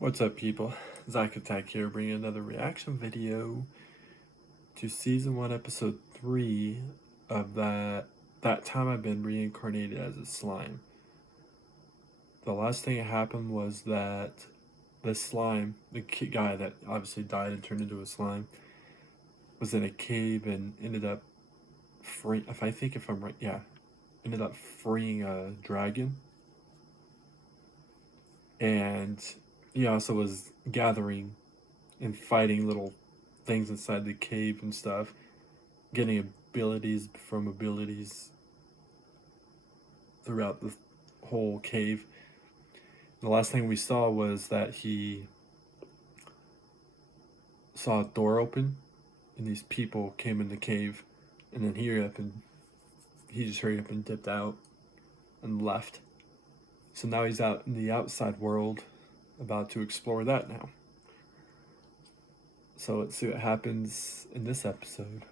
What's up, people? Zach Attack here, bringing another reaction video to Season 1, Episode 3 of that time I've been reincarnated as a slime. The last thing that happened was that the slime, the guy that obviously died and turned into a slime, was in a cave and ended up freeing, ended up freeing a dragon. And he also was gathering and fighting little things inside the cave and stuff, getting abilities from abilities throughout the whole cave. The last thing we saw was that he saw a door open and these people came in the cave, and then he just hurried up and dipped out and left. So now he's out in the outside world about to explore that now. So let's see what happens in this episode.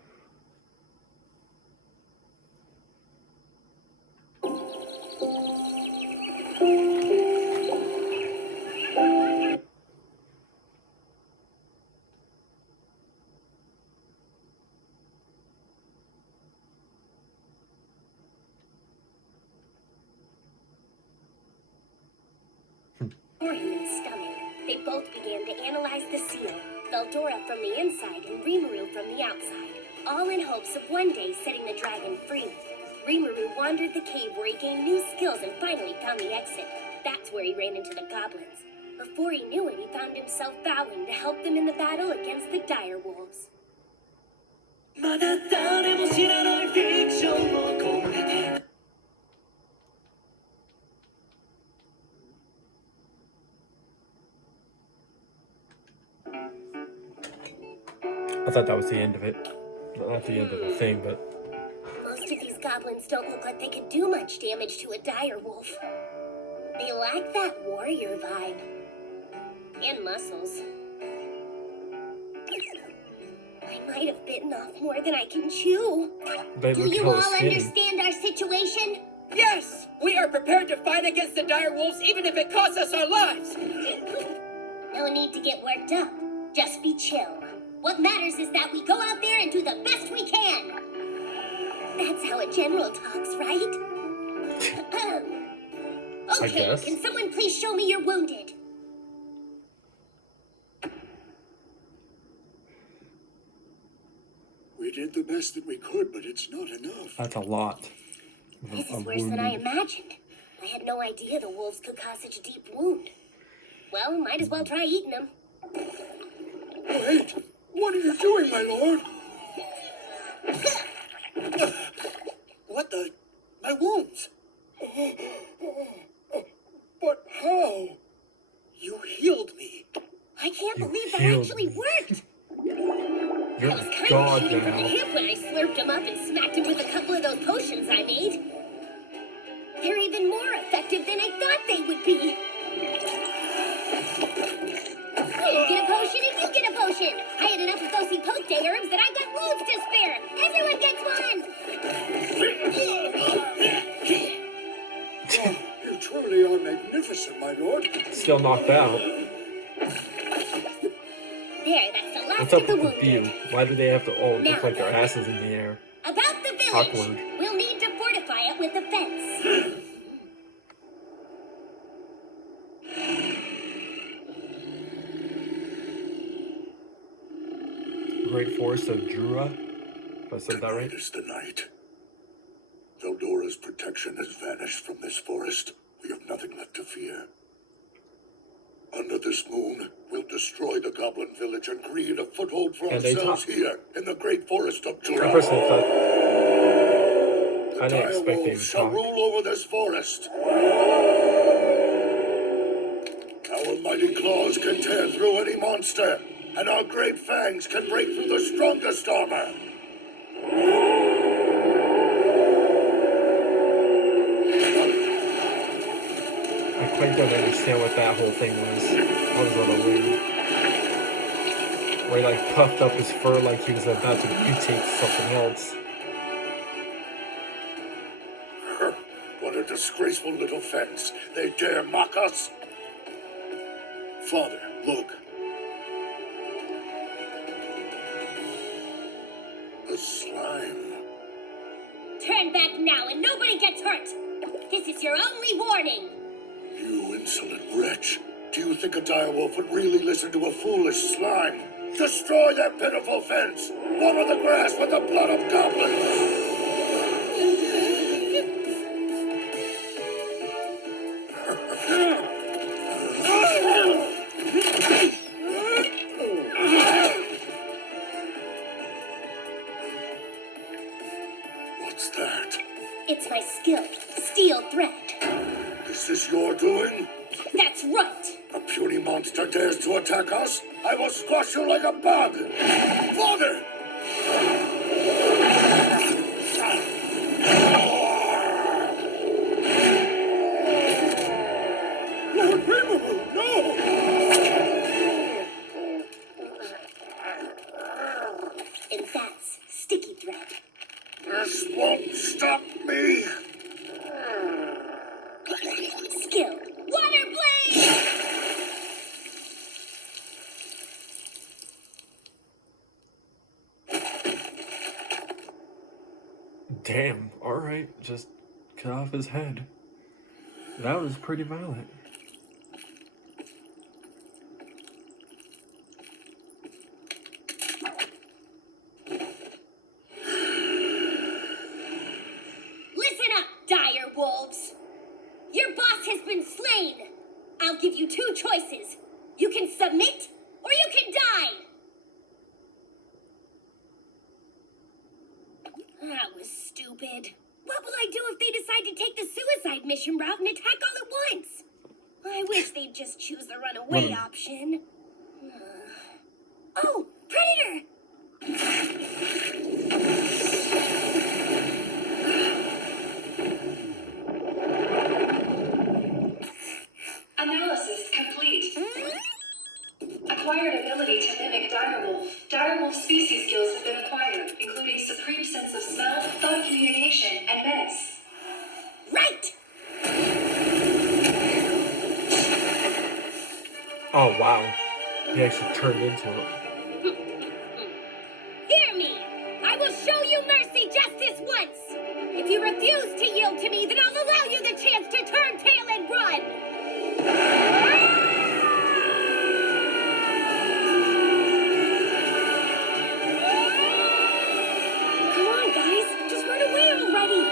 For human stomach, they both began to analyze the seal, Veldora from the inside and Rimuru from the outside, all in hopes of one day setting the dragon free. Rimuru wandered the cave where he gained new skills and finally found the exit. That's where he ran into the goblins. Before he knew it, he found himself vowing to help them in the battle against the dire wolves. I thought that was the end of it. Not the end of the thing, but Most of these goblins don't look like they could do much damage to a dire wolf. They lack that warrior vibe. And muscles. I might have bitten off more than I can chew. they Do look you hella all skinny. understand our situation? Yes! We are prepared to fight against the dire wolves even if it costs us our lives! No need to get worked up. Just be chill. What matters is that we go out there and do the best we can. That's how a general talks, right? Okay, guess. can someone please show me you're wounded? We did the best that we could, but it's not enough. That's a lot. This is worse than I imagined. I had no idea the wolves could cause such a deep wound. Well, might as well try eating them. Wait! What are you doing, my lord? What the? My wounds! But how? You healed me. I can't You believe that healed actually me. worked. You're I was kind God of shooting from the now. hip when I slurped him up and smacked him with a couple of those potions I made. They're even more effective than I thought they would be. You get a potion and you get a potion. I had enough of those epote herbs that I got loads to spare. Everyone gets one. Oh, you truly are magnificent, my lord. Still knocked out. There, that's the last What's of up the with the wounded. view? Why do they have to all Now look like their then. asses in the air? About the village, Awkward. we'll need to fortify it with a fence. Great Forest of Jura? If I said that right? Tonight is the night. Veldora's protection has vanished from this forest. We have nothing left to fear. Under this moon, we'll destroy the goblin village and create a foothold for And they ourselves talk. here in the great forest of I Jura. personally thought The I didn't dire expect they wolves would shall talk. rule over this forest. Our mighty claws can tear through any monster, and our great fangs can break through the strongest armor. I quite don't understand what that whole thing was. That was a little weird. Where he like puffed up his fur like he was about to mutate to something else. What a disgraceful little fence. They dare mock us. Father, look. A slime. Turn back now and nobody gets hurt. This is your only warning. You insolent wretch. Do you think a direwolf would really listen to a foolish slime? Destroy their pitiful fence! Water the grass with the blood of goblins! What's that? It's my skill, steel thread. Is this your doing? That's right. A puny monster dares to attack us? I will squash you like a bug! Father! Lord Remover, no! And that's sticky thread. This won't stop me! Skill, water blade! Damn, alright, just cut off his head. That was pretty violent. Listen up, dire wolves. Your boss has been slain. I'll give you two choices. You can submit, or you can die. That was stupid. What will I do if they decide to take the suicide mission route and attack all at once? I wish they'd just choose the runaway option. Oh, Predator! Analysis complete. Acquired ability to mimic direwolf. Direwolf species skills have been acquired, including supreme sense of smell, thought communication, and menace. Right! Oh wow, he actually turned into it. Hear me! I will show you mercy just this once! If you refuse to yield to me, then I'll allow you the chance to turn tail and run! Come on, guys! Just run away already!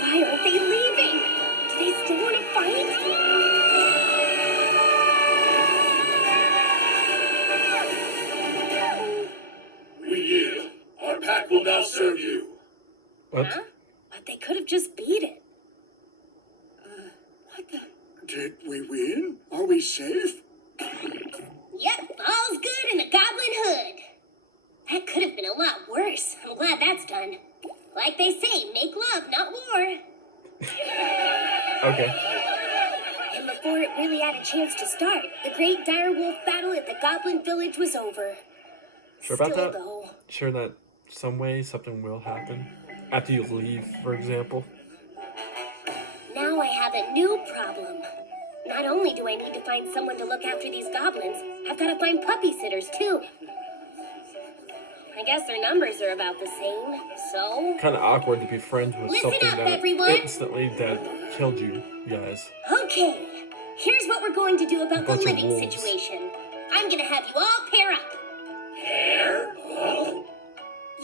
Why aren't they leaving? Do they still want to fight? We yield. Our pack will now serve you. What? Huh? But they could have just beat it. What the? Did we win? Are we safe? Yep, all's good in the goblin hood. That could have been a lot worse. I'm glad that's done. Like they say, make love, not war. Okay. And before it really had a chance to start, the great direwolf battle at the goblin village was over. Sure about Still, that? though, Sure that some way something will happen? After you leave, for example? now I have a new problem. Not only do I need to find someone to look after these goblins, I've got to find puppy sitters too. I guess their numbers are about the same, so... Kind of awkward to be friends with Listen something up, that everyone. instantly that killed you guys. Okay, here's what we're going to do about the Bunch of living wolves. situation. I'm gonna have you all pair up. Pair?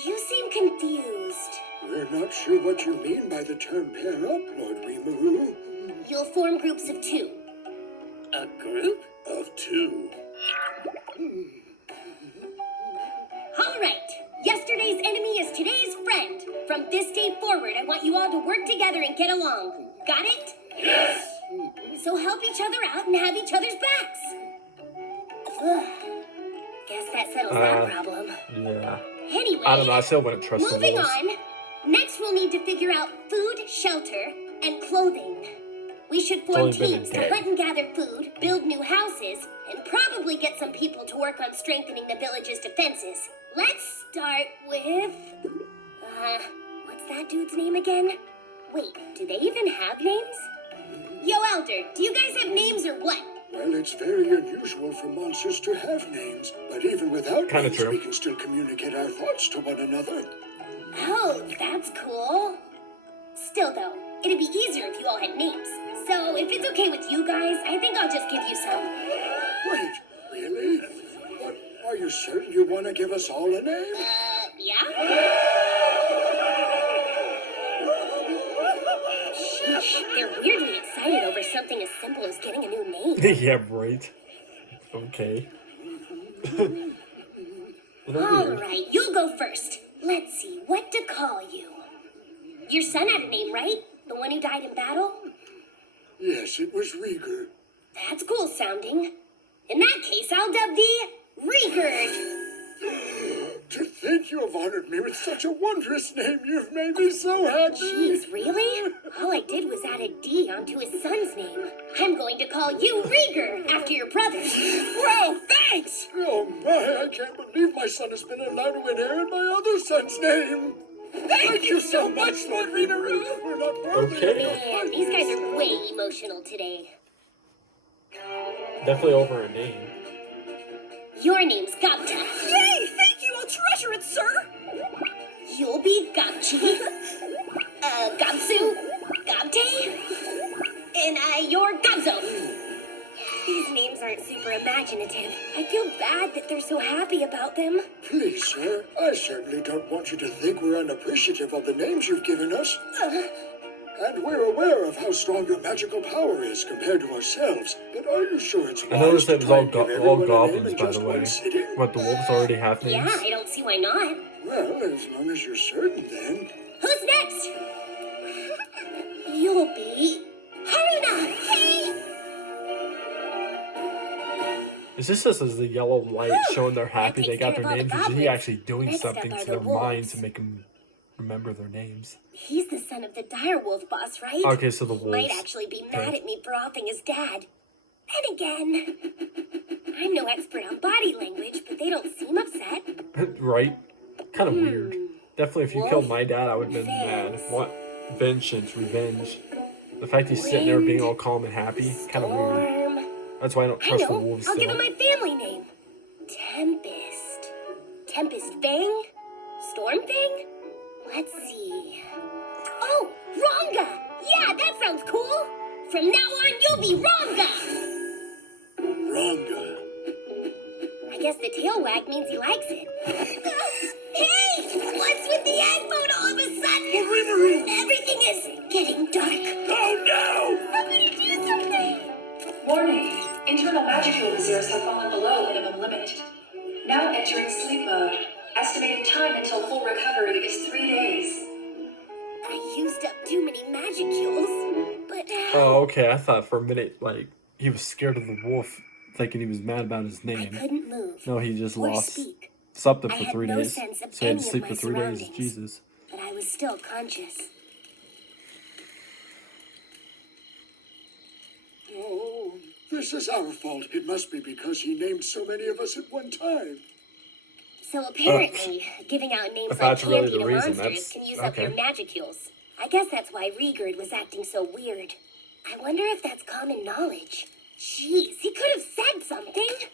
You seem confused. We're not sure what you mean by the term pair up, Lord Remover. You'll form groups of two. A group? Of two. All right. Yesterday's enemy is today's friend. From this day forward, I want you all to work together and get along. Got it? Yes! So help each other out and have each other's backs. Ugh. Guess that settles that problem. Yeah. Anyway, I don't know, I still wouldn't trust the moving wolves. on. Next, we'll need to figure out food, shelter, and clothing. We should form only been a teams to day. hunt and gather food, build new houses, and probably get some people to work on strengthening the village's defenses. Let's start with... what's that dude's name again? Wait, do they even have names? Yo, Elder, do you guys have names or what? Well, it's very unusual for monsters to have names, but even without Kinda names, true. we can still communicate our thoughts to one another. Oh, that's cool. Still, though, it'd be easier if you all had names. So, if it's okay with you guys, I think I'll just give you some. Wait, really? But are you certain you want to give us all a name? Yeah? Sheesh, they're weirdly excited over something as simple as getting a new name. Yeah, right. Okay. Alright, you'll go first. Let's see, what to call you. Your son had a name, right? The one who died in battle? Yes, it was Rieger. That's cool sounding. In that case, I'll dub thee Rieger. To think you have honored me with such a wondrous name, you've made me so happy. Jeez, really? All I did was add a D onto his son's name. I'm going to call you Rieger after your brother. Whoa, thanks! Oh my, I can't believe my son has been allowed to inherit my other son's name. Thank you so much, Lord Rinaroo! We're not worthy of Okay. your Man, these guys are way emotional today. Definitely over a name. Your name's Gapta. Yay! Thank you! I'll treasure it, sir! You'll be Gapchi. Gapsu. Gapte. And you're Gabzo. These names aren't super imaginative. I feel bad that they're so happy about them. Please, sir, I certainly don't want you to think we're unappreciative of the names you've given us. And we're aware of how strong your magical power is compared to ourselves. But are you sure it's I wise noticed to it was try all, and give all everyone a name goblins, in by the just way. one sitting? What, the wolves already have names? Yeah, I don't see why not. Well, as long as you're certain, then. Who's next? You'll be Haruna. Hey! Is this just as the yellow light showing they're happy they got their Takes care of names? all Or the is he goblins. actually doing Next up something are to the their mind wolves. to make them remember their names? He's the son of the direwolf boss, right? Okay, so the He might wolves. actually be Okay. mad at me for offing his dad. Then again, I'm no expert on body language, but they don't seem upset. Right? Kind of weird. Definitely, if you Wolf. killed my dad, I would have been mad. Vengeance. What? Vengeance, revenge. The fact he's sitting there being all calm and happy, kind of weird. Storm. That's why I don't I trust the know. wolves I'll give still. him my family name. Tempest. Tempest Fang? Storm Fang? Let's see. Oh, Ronga! Yeah, that sounds cool. From now on, you'll be Ronga. Ranga. I guess the tail wag means he likes it. Hey! What's with the egg mode all of a sudden? Everything is getting dark. Oh no! Somebody do something! Warning. Internal magical reserves have fallen below minimum limit. Now entering sleep mode. Estimated time until full recovery is 3 days. I used up too many magicules, but Oh, okay. I thought for a minute, like, he was scared of the wolf, thinking he was mad about his I name. couldn't move No, he just or lost speak. something I for had 3 no days. sense of So he had any to of sleep my for 3 days. surroundings. Jesus. But I was still conscious. Oh, this is our fault. It must be because he named so many of us at one time. So apparently, giving out names If like that's really candy the to reason, monsters that's- can use up your okay. magicules. I guess that's why Rigurd was acting so weird. I wonder if that's common knowledge. Jeez, he could have said something.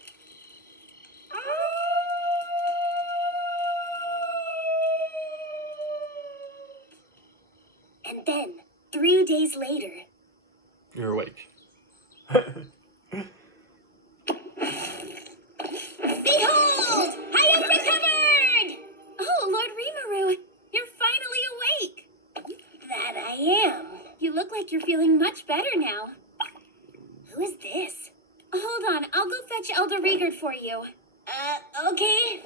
And then, 3 days later, You're awake. behold! I am recovered! Oh, Lord Rimuru, you're finally awake. That I am. You look like you're feeling much better now. Who is this? Hold on, I'll go fetch Elder Rigurd for you. Okay.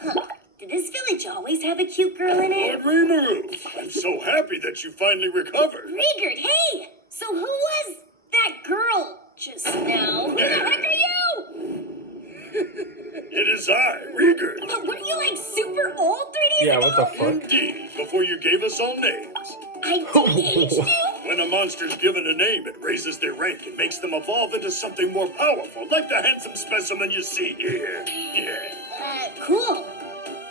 Huh. Did this village always have a cute girl in it? Lord Rimuru, I'm so happy that you finally recovered. Rigurd, hey! So who was that girl just now? Who the heck are you? It is I, Rieger. But what are you, like, super old 3 days Yeah, ago? what the fuck? Indeed, before you gave us all names. I de-aged you? When a monster's given a name, it raises their rank and makes them evolve into something more powerful, like the handsome specimen you see here. Yeah. Cool.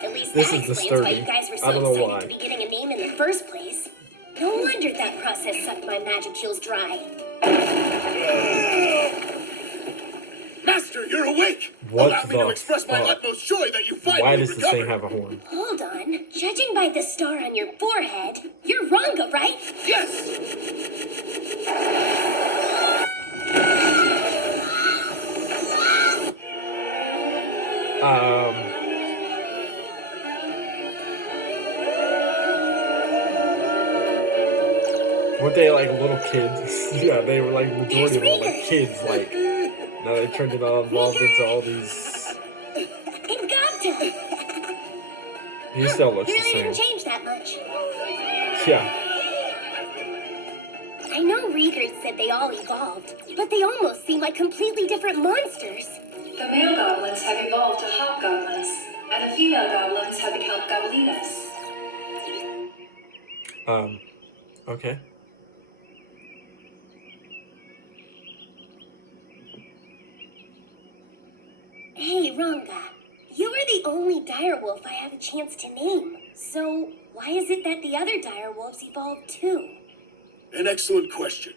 At least This that is explains why you disturbing. guys were I so don't know excited why. to be getting a name in the first place. No wonder that process sucked my magic heals dry. Master, you're awake! What Allow me the to express my fuck? utmost joy that you finally Why does this thing recovered. have a horn? Hold on. Judging by the star on your forehead, you're Ranga, right? Yes! Weren't they like little kids? Yeah, they were like majority of them were like kids. Like now they turned it all evolved into all these. And Gupta! He still looks the Really same. didn't change that much. Yeah. I know Riegert said they all evolved, but they almost seem like completely different monsters. The male goblins have evolved to hobgoblins, and the female goblins have become gobelinas. Okay. Hey, Ranga. You are the only direwolf I have a chance to name. So, why is it that the other direwolves evolved too? An excellent question.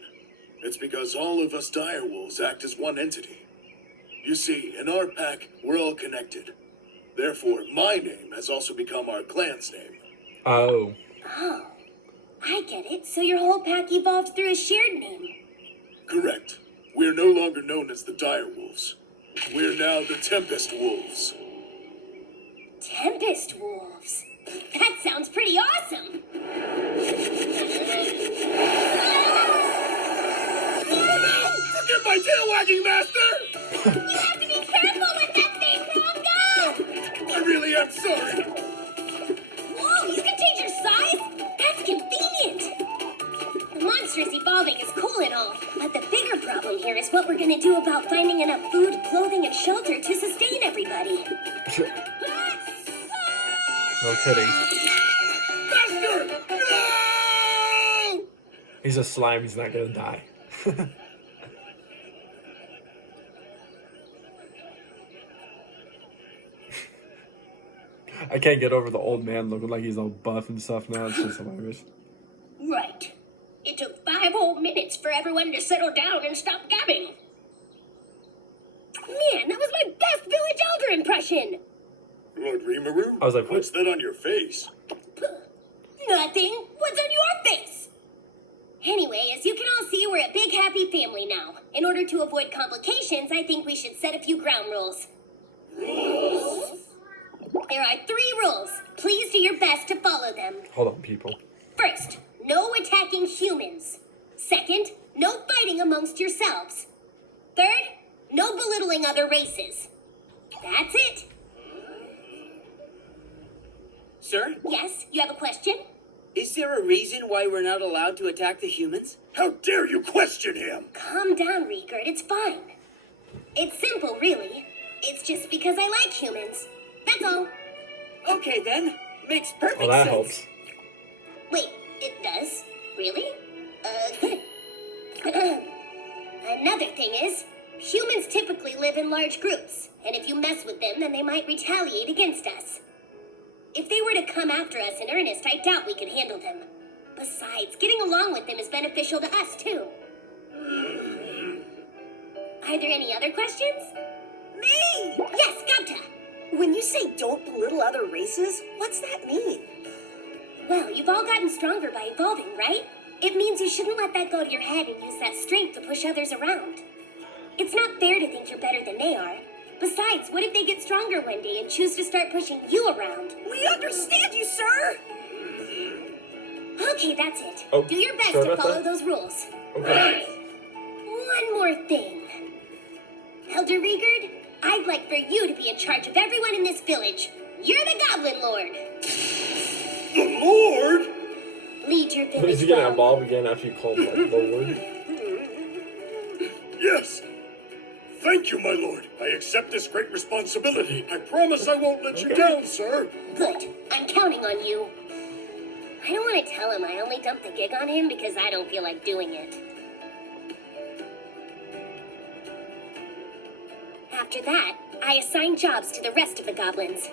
It's because all of us direwolves act as one entity. You see, in our pack, we're all connected. Therefore, my name has also become our clan's name. Oh. Oh, I get it. So your whole pack evolved through a shared name. Correct. We're no longer known as the direwolves. We're now the Tempest Wolves. Tempest Wolves. That sounds pretty awesome. Forgive my tail wagging, Master! You have to be careful with that thing, Ranga! I really am sorry. Whoa, you can change your size? That's convenient. The monsters evolving is cool and all, but the bigger problem here is what we're gonna do about finding enough food, clothing, and shelter to sustain everybody. No kidding. Master! No! He's a slime. He's not gonna die. I can't get over the old man looking like he's all buff and stuff now. It's just hilarious. Right. It took 5 whole minutes for everyone to settle down and stop gabbing. Man, that was my best village elder impression. Lord Rimuru? I was like, what's that on your face? Nothing. What's on your face? Anyway, as you can all see, we're a big happy family now. In order to avoid complications, I think we should set a few ground rules. Rules? There are 3 rules. Please do your best to follow them. Hold on, people. First, no attacking humans. Second, no fighting amongst yourselves. Third, no belittling other races. That's it. Sir, Yes, you have a question? is there a reason why we're not allowed to attack the humans? How dare you question him? Calm down, Riegert. It's fine. It's simple, really. It's just because I like humans. That's all. Okay then, makes perfect Well, that sense. helps. Wait, it does? Really? Good. Another thing is, humans typically live in large groups, and if you mess with them, then they might retaliate against us. If they were to come after us in earnest, I doubt we could handle them. Besides, getting along with them is beneficial to us, too. Are there any other questions? Me! Yes, Gupta! When you say don't belittle other races, what's that mean? Well, you've all gotten stronger by evolving, right? It means you shouldn't let that go to your head and use that strength to push others around. It's not fair to think you're better than they are. Besides, what if they get stronger one day and choose to start pushing you around? We understand you, sir! Okay, that's it. Oh, Do your best sure to about follow that? those rules. Okay. One more thing. Elder Riegert, I'd like for you to be in charge of everyone in this village. You're the Goblin Lord. The Lord? Lead your Is village he gonna well. evolve again after you call him the Lord? Yes. Thank you, my lord. I accept this great responsibility. I promise I won't let you down, sir. Good. I'm counting on you. I don't want to tell him I only dumped the gig on him because I don't feel like doing it. After that, I assigned jobs to the rest of the goblins.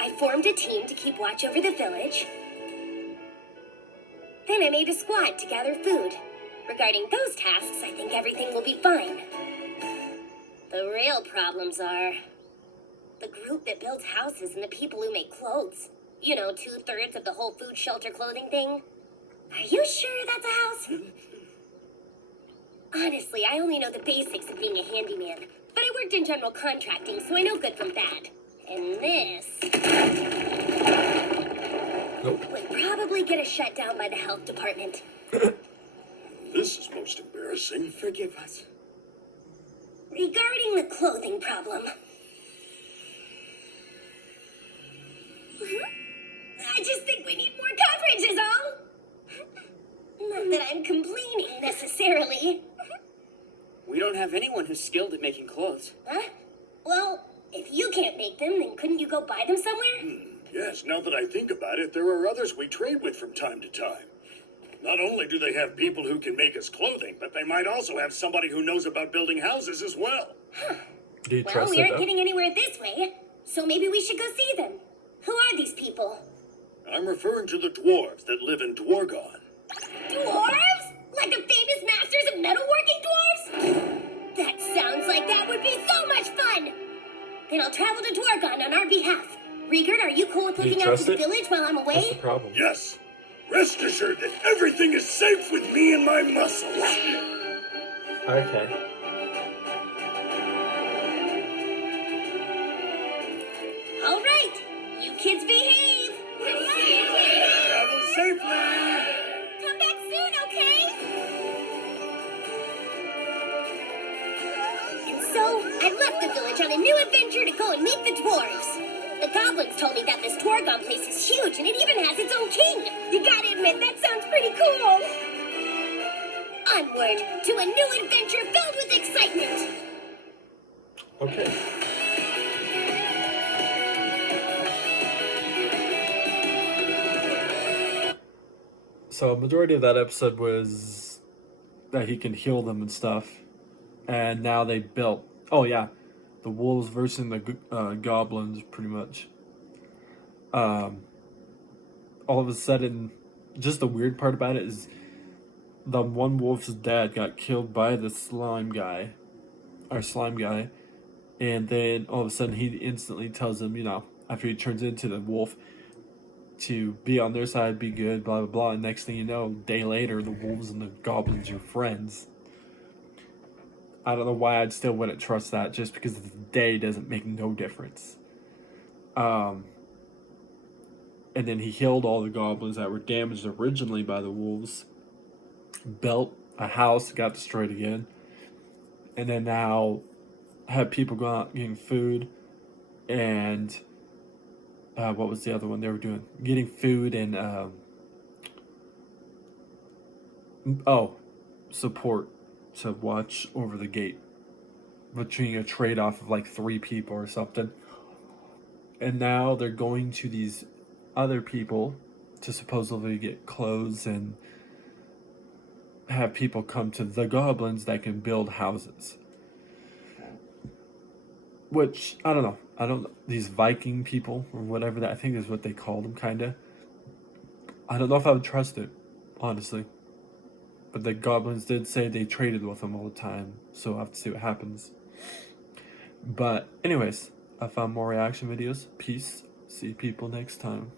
I formed a team to keep watch over the village. Then I made a squad to gather food. Regarding those tasks, I think everything will be fine. The real problems are the group that builds houses and the people who make clothes. You know, 2/3 of the whole food shelter clothing thing. Are you sure that's a house? Honestly, I only know the basics of being a handyman. But I worked in general contracting, so I know good from bad. And this would probably get us shut down by the health department. This is most embarrassing. Forgive us. Regarding the clothing problem, I just think we need more coverage is all. Not that I'm complaining necessarily. We don't have anyone who's skilled at making clothes. Huh? Well, if you can't make them, then couldn't you go buy them somewhere? Yes, now that I think about it, there are others we trade with from time to time. Not only do they have people who can make us clothing, but they might also have somebody who knows about building houses as well. Do you Well, trust we it aren't though? getting anywhere this way, so maybe we should go see them. Who are these people? I'm referring to the dwarves that live in Dwargon. Dwarves? Like the famous masters of metalworking dwarves? That sounds like that would be so much fun! Then I'll travel to Dwargon on our behalf. Rigard, are you cool with Do you looking after trust the it? village while I'm What's the away? problem? Yes, rest assured that everything is safe with me and my muscles. Okay. All right, you kids behave. Travel safely. Come back soon, okay? And so, I left the village on a new adventure to go and meet the dwarves. The goblins told me that this Dwargon place is huge and it even has its own king. You gotta admit, that sounds pretty cool. Onward to a new adventure filled with excitement. Okay. So a majority of that episode was that he can heal them and stuff, and now they built. Oh yeah, the wolves versus the goblins, pretty much. All of a sudden, just the weird part about it is the one wolf's dad got killed by the slime guy, and then all of a sudden he instantly tells him, you know, after he turns into the wolf, to be on their side, be good, blah blah blah. And next thing you know, a day later, the wolves and the goblins are friends. I don't know why I still wouldn't trust that, just because the day doesn't make no difference. And then he healed all the goblins that were damaged originally by the wolves. Built a house, got destroyed again, and then now had people go out getting food, and what was the other one they were doing? Getting food and support to watch over the gate, between a trade-off of like 3 people or something. And now they're going to these other people to supposedly get clothes and have people come to the goblins that can build houses. Which, I don't know. These Viking people, or whatever that, I think is what they called them, kinda. I don't know if I would trust it, honestly. But the goblins did say they traded with them all the time, so I'll have to see what happens. But, anyways, I found more reaction videos. Peace. See people next time.